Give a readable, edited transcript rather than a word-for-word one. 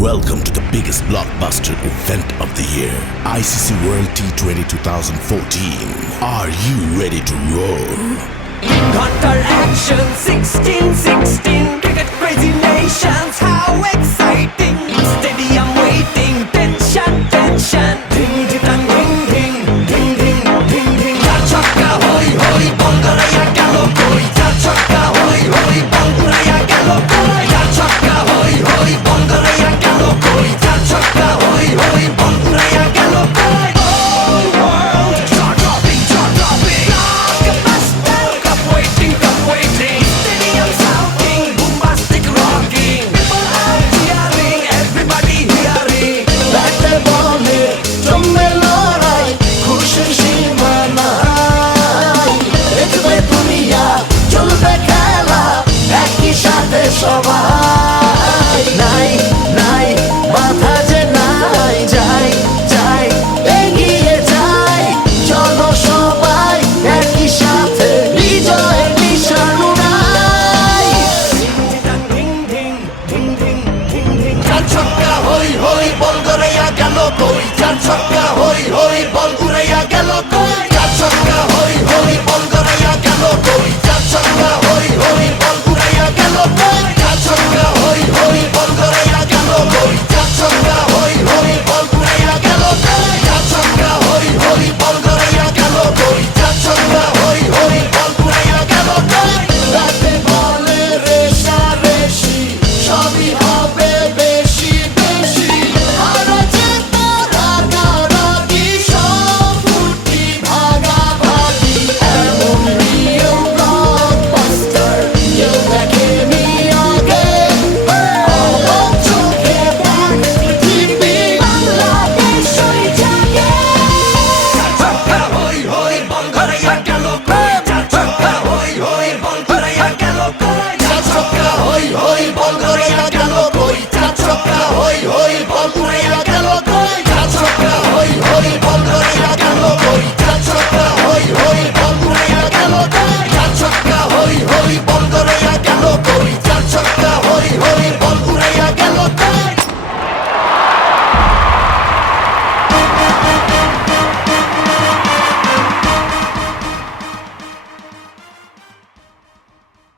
Welcome to the biggest blockbuster event of the year, ICC World T20 2014. Are you ready to roar? Hunter action 16-16, cricket crazy nations, how exciting! Stadium waiting, tension, tension. Ding ding dang, ding ding, ding ding, ding ding. Char chakka hoi hoi, ball garaya gelo koi. Char chakka hoi hoi, ball garaya gelo koi. Char chakka hoi hoi, ball garaya gelo koi. Char chakka hoi hoi, ball garaya gelo koi. Whole world jaw dropping, jaw dropping. Blockbuster, cup waiting, cup waiting. Stadium shouting, bombastic rocking. People are cheering, everybody hearing. ব্যাটে বলে জমে লড়াই, খুশির সীমা নাই। দেখবে দুনিয়া, চলবে খেলা, একই সাথে সবাই। নাই নাই মাথা যে নাই, যাই যাই এগিয়ে যাই। চলো সবাই একই সাথে, বিজয়ের নিশান উড়াই। Ding ding, ding ding, ding ding. চার ছক্কা হই হই, বল গড়াইয়া গেল কই। চার ছক্কা হই হই, বল উড়াইয়া গেল